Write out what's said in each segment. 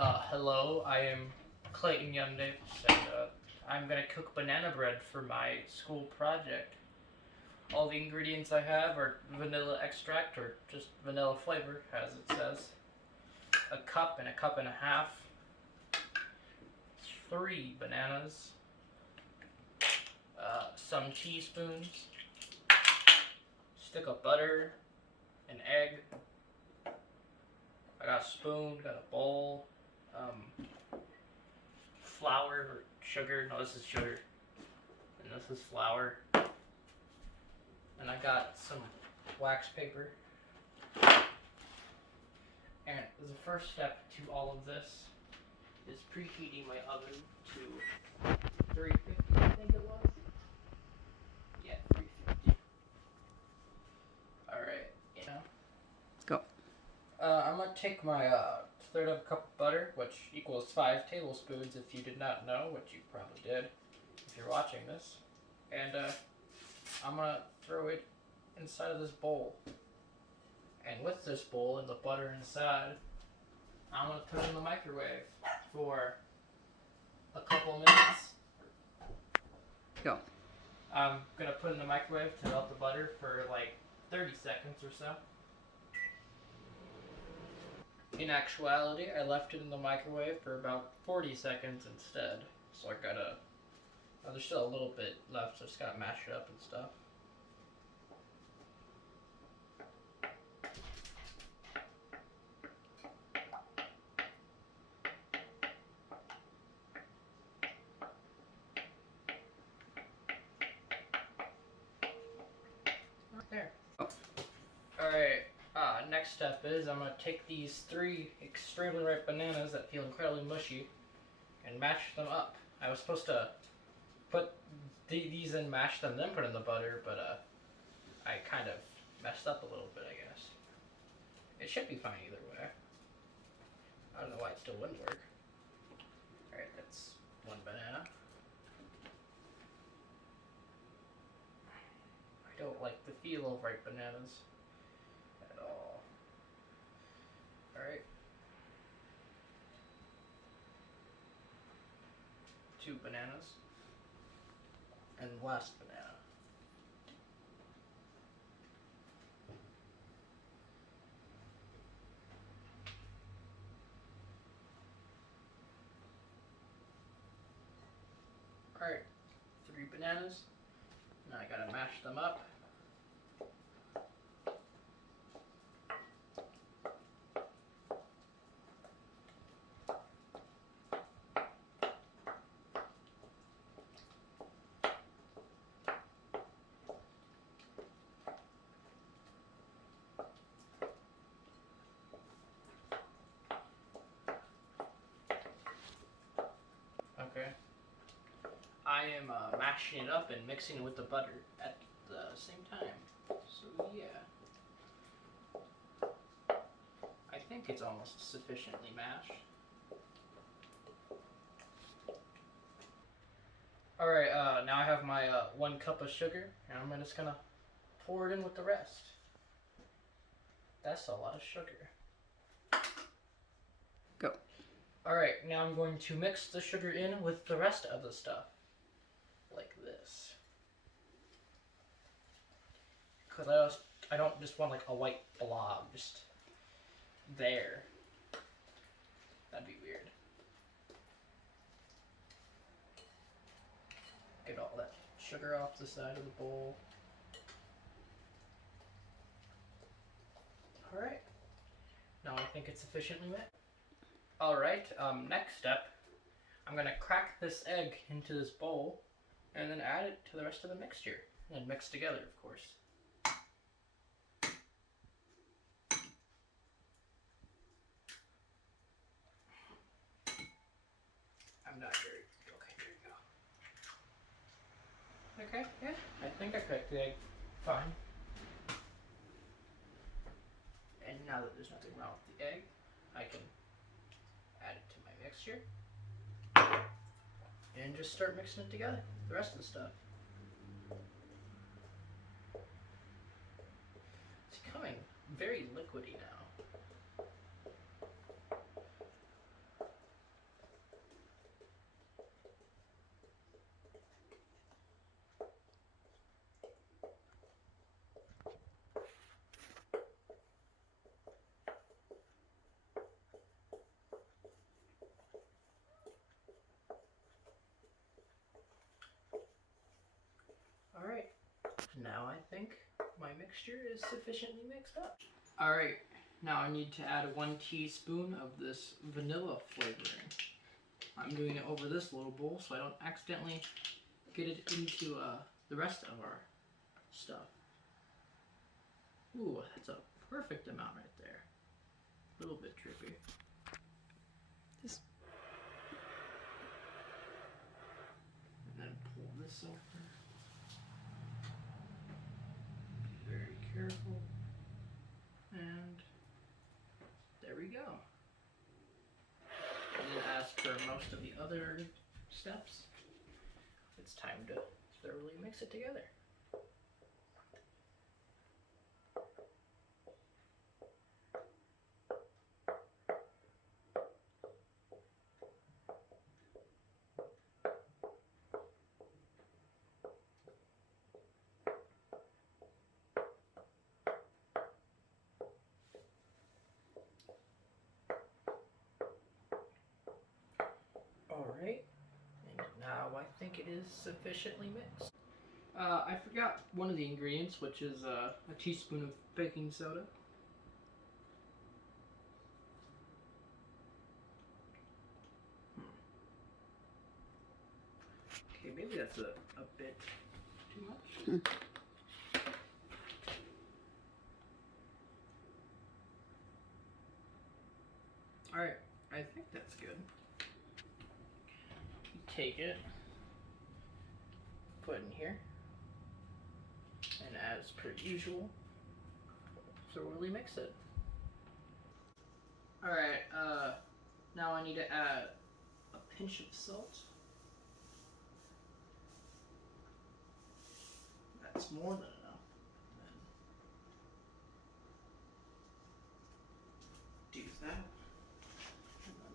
Hello, I am Clayton Young Davis, and I'm gonna cook banana bread for my school project. All the ingredients I have are vanilla extract, or just vanilla flavor, as it says. A cup and a cup and a half. 3 bananas. Some teaspoons. Stick of butter. An egg. I got a spoon, got a bowl. Flour or sugar. No, this is sugar. And this is flour. And I got some wax paper. And the first step to all of this is preheating my oven to 350, I think it was. Yeah, 350. Alright, Go. I'm gonna take my third of a cup of butter, which equals 5 tablespoons if you did not know, which you probably did if you're watching this. And I'm gonna throw it inside of this bowl. And with this bowl and the butter inside, I'm gonna put it in the microwave for a couple minutes. Go. I'm gonna put it in the microwave to melt the butter for like 30 seconds or so. In actuality, I left it in the microwave for about 40 seconds instead. So I gotta, there's still a little bit left, so I just gotta mash it up and stuff. There. Alright, next step is I'm going to take these 3 extremely ripe bananas that feel incredibly mushy and mash them up. I was supposed to put these in, mash them, then put in the butter, but I kind of messed up a little bit, I guess. It should be fine either way. I don't know why it still wouldn't work. Alright, that's 1 banana. I don't like the feel of ripe bananas at all. Alright. 2 bananas. And last banana. Alright, 3 bananas. Now I gotta mash them up. Okay. I am mashing it up and mixing it with the butter at the same time. So yeah. I think it's almost sufficiently mashed. Alright, now I have my 1 cup of sugar, and I'm just gonna pour it in with the rest. That's a lot of sugar. Go. Alright, now I'm going to mix the sugar in with the rest of the stuff. Like this. Because I don't just want like a white blob just there. That'd be weird. Get all that sugar off the side of the bowl. Alright. Now I think it's sufficiently mixed. Alright, next step. I'm gonna crack this egg into this bowl and then add it to the rest of the mixture. And mix together, of course. I'm not very... Okay, here we go. Okay, yeah, I think I cracked the egg fine. And now that there's nothing wrong with the egg, I can add it to my mixture. And just start mixing it together, the rest of the stuff. It's becoming very liquidy now. Now I think my mixture is sufficiently mixed up. Alright, now I need to add 1 teaspoon of this vanilla flavoring. I'm doing it over this little bowl so I don't accidentally get it into the rest of our stuff. Ooh, that's a perfect amount right there. A little bit drippy. Just And then pull this over. Be very careful. And there we go. And then as for most of the other steps, it's time to thoroughly mix it together. Alright, and now I think it is sufficiently mixed. I forgot one of the ingredients, which is a teaspoon of baking soda. Okay, maybe that's a bit too much. Alright, I think that's good. You take it, put it in here, and as per usual, thoroughly mix it. Alright, now I need to add a pinch of salt. That's more than enough. And then do that. And then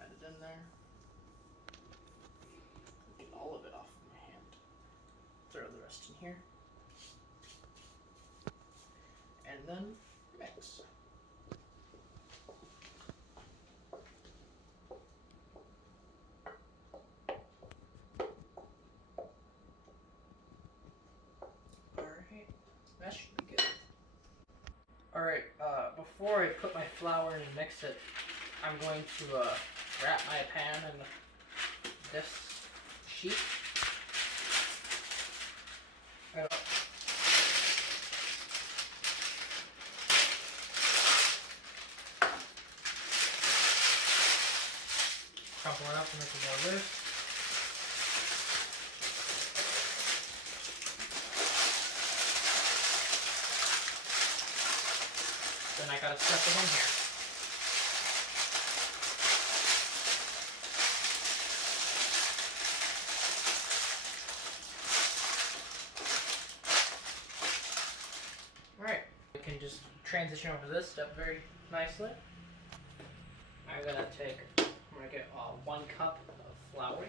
add it in there. Get all of it off of my hand. Throw the rest in here. And then mix. Alright, that should be good. Alright, before I put my flour in and mix it, I'm going to wrap my pan in this sheet. Crumple it up and make it more loose. Then I gotta stuff it in here. Alright, we can just transition over to this step very nicely. I'm gonna get 1 cup of flour.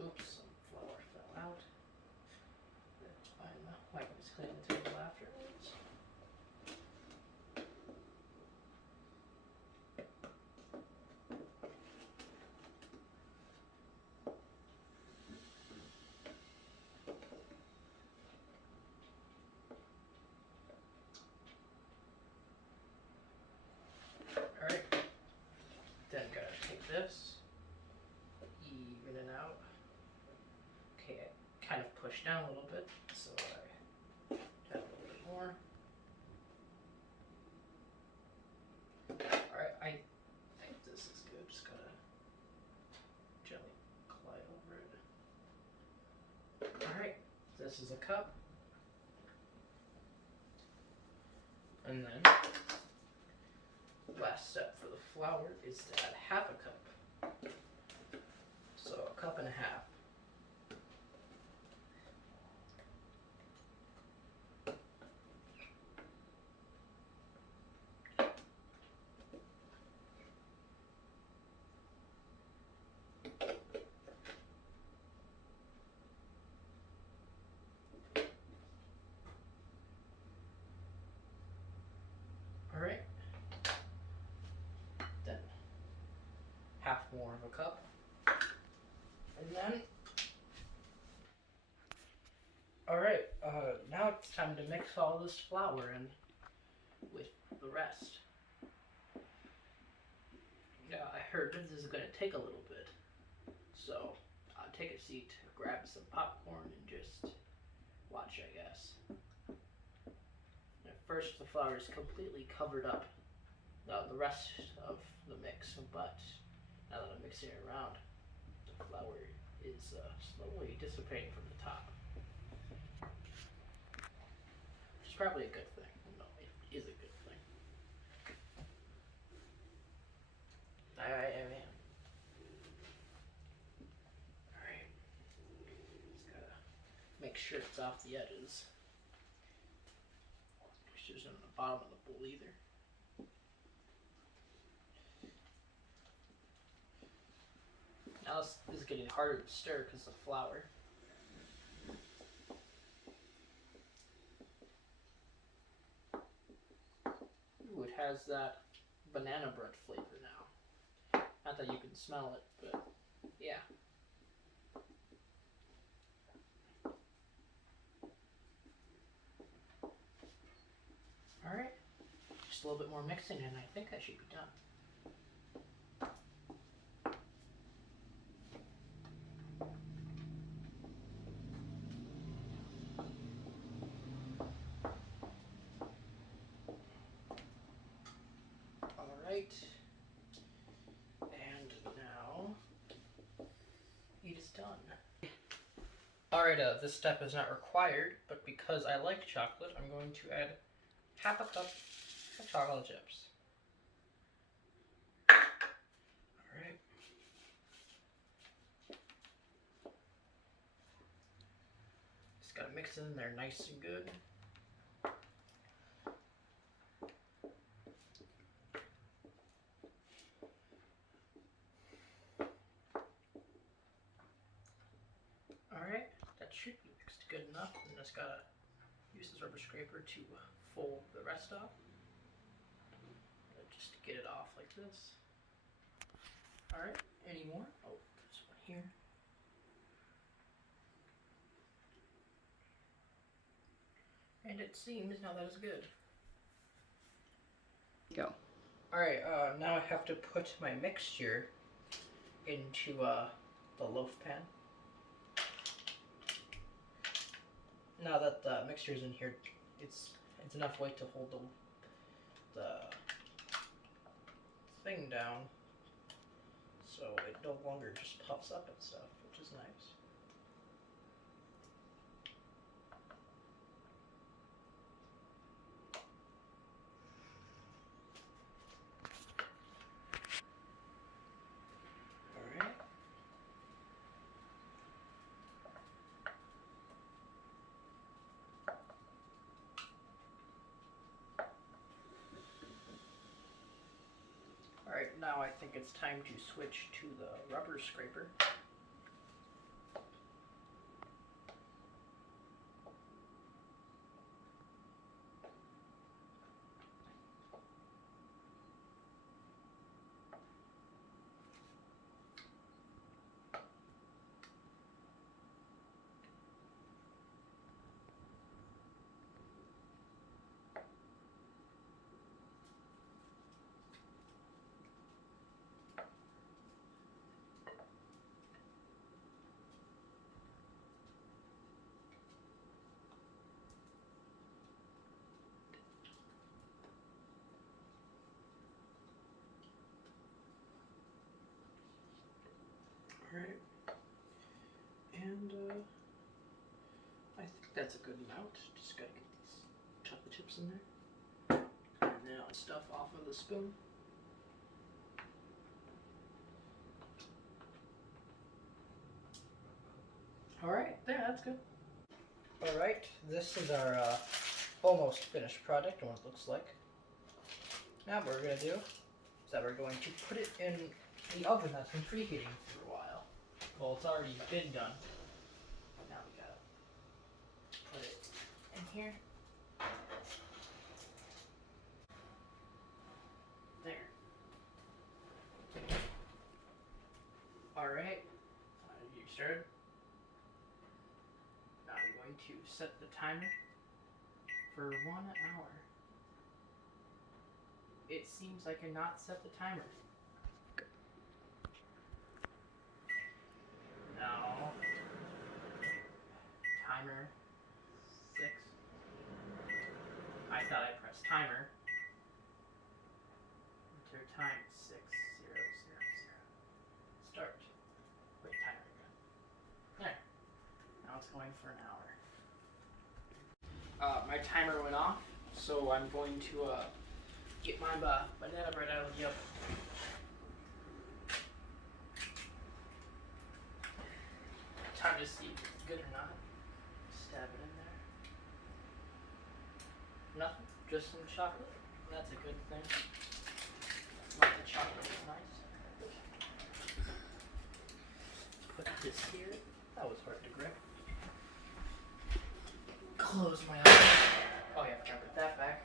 Oops, some flour fell out. That's fine though. I can just clean the table afterwards. Alright. Then gotta take this, even it out. Okay, I kind of pushed down a little bit, so I add a little bit more. Alright, I think this is good. Just gotta gently glide over it. Alright, this is a cup. And then, last step for the flour is to add half a cup. So a cup and a half. Alright. Then half more of a cup. now it's time to mix all this flour in with the rest. Yeah, I heard this is going to take a little bit. So, take a seat, grab some popcorn, and just watch, I guess. At first, the flour is completely covered up the rest of the mix, but now that I'm mixing it around, the flour is slowly dissipating from the top. Which is probably a good thing. No, it is a good thing. Alright, man. Alright. Just gotta make sure it's off the edges. Which isn't on the bottom of the bowl either. Now this is getting harder to stir because of the flour. Ooh, it has that banana bread flavor now. Not that you can smell it, but yeah. Alright, just a little bit more mixing and I think I should be done. Alright, and now it is done. Alright, this step is not required, but because I like chocolate, I'm going to add half a cup of chocolate chips. Alright. Just gotta mix it in there nice and good. Alright, that should be mixed good enough. And just gotta use this rubber scraper to fold the rest off. Just to get it off like this. Alright, any more? Oh, there's one here. And it seems now that is good. Go. Alright, now I have to put my mixture into the loaf pan. Now that the mixture's in here, it's enough weight to hold the thing down, so it no longer just puffs up and stuff, which is nice. Alright. Alright, now I think it's time to switch to the rubber scraper. Alright, and I think that's a good amount. Just gotta get these chocolate chips in there. And now stuff off of the spoon. Alright, there, that's good. Alright, this is our almost finished product and what it looks like. Now what we're going to do is that we're going to put it in the oven that's been preheating for a while. Well, it's already been done. Now we gotta put it in here. There. Alright, you started. Now I'm going to set the timer for 1 hour. It seems I cannot set the timer. No. Timer 6. I thought I pressed timer. Enter time 6 0 0 0. Start. Wait, timer again. There. Now it's going for an hour. My timer went off, so I'm going to get my banana bread out of the oven. Time to see if it's good or not. Stab it in there. Nothing, just some chocolate. That's a good thing. Lots of chocolate is nice. Put this here. That was hard to grip. Close my oven. Oh yeah, I forgot to put that back.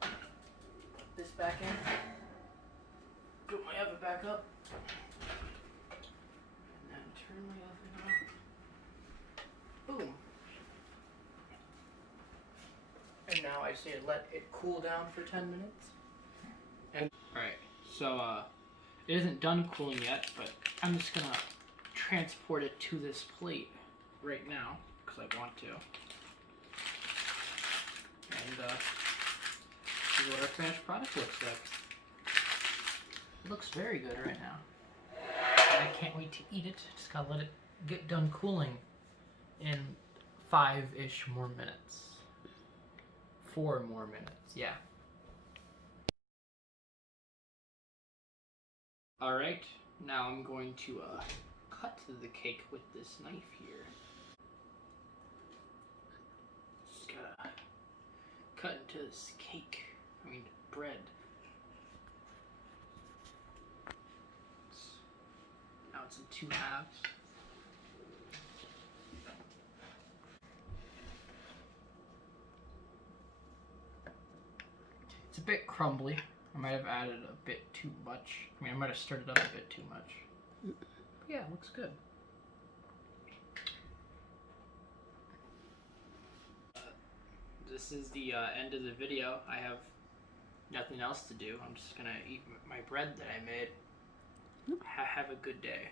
Put this back in. Put my oven back up. And then turn my oven on. Boom. And now I say let it cool down for 10 minutes. And alright, so it isn't done cooling yet, but I'm just gonna transport it to this plate right now, because I want to. And this is what our finished product looks like. It looks very good right now. I can't wait to eat it. Just gotta let it get done cooling in 5-ish more minutes. 4 more minutes, yeah. Alright, now I'm going to cut the cake with this knife here. Just gotta cut into this cake, bread. Now it's in 2 halves. It's a bit crumbly. I might have added a bit too much. I might have stirred it up a bit too much. But yeah, it looks good. This is the end of the video. I have nothing else to do. I'm just gonna eat my bread that I made. Have a good day.